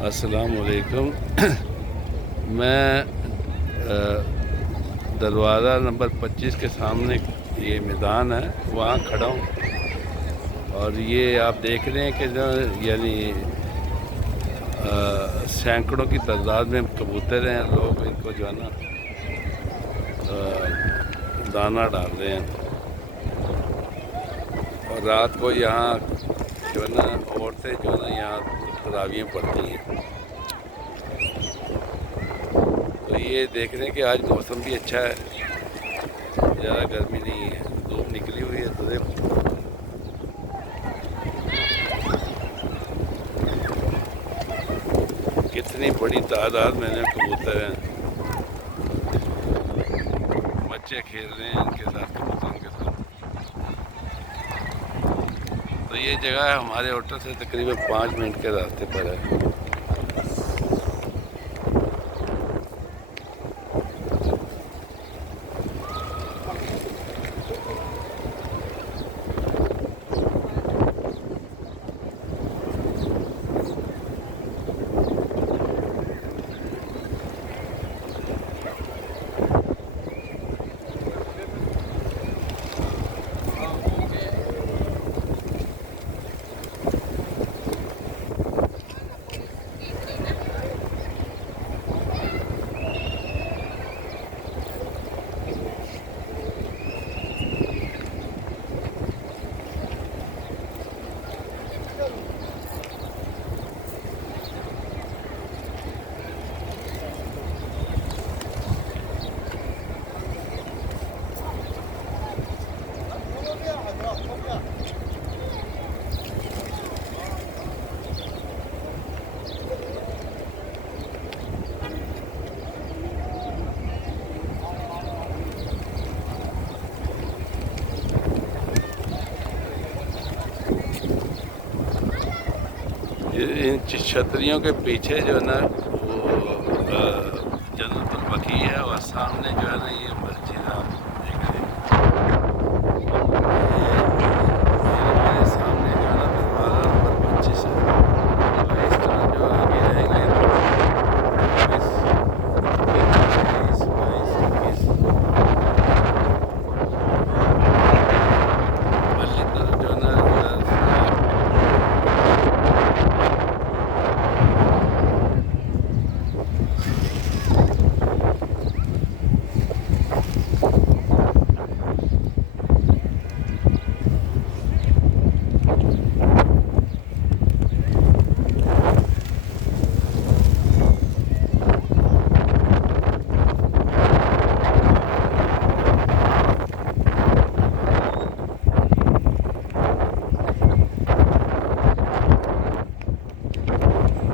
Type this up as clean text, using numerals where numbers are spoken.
अस्सलाम वालेकुम। मैं दरवाज़ा नंबर 25 के सामने ये मैदान है, वहाँ खड़ा हूँ। और ये आप देख रहे हैं कि जो यानी सैकड़ों की तादाद में कबूतर हैं। लोग इनको जो है ना दाना डाल रहे हैं। और रात को यहाँ जो है ना औरतें जो है ना यहाँ तरावियाँ पढ़ती हैं। तो ये देख रहे हैं कि आज मौसम भी अच्छा है, ज़्यादा गर्मी नहीं है, धूप निकली हुई है। तो कितनी बड़ी तादाद में कबूतर हैं, बच्चे खेल रहे हैं इनके साथ, कबूतरों के साथ। तो ये जगह हमारे होटल से तकरीबन 5 मिनट के रास्ते पर है। इन छतरियों के पीछे जो है ना वो जन्नतुल बकी है, और सामने जो है ना ये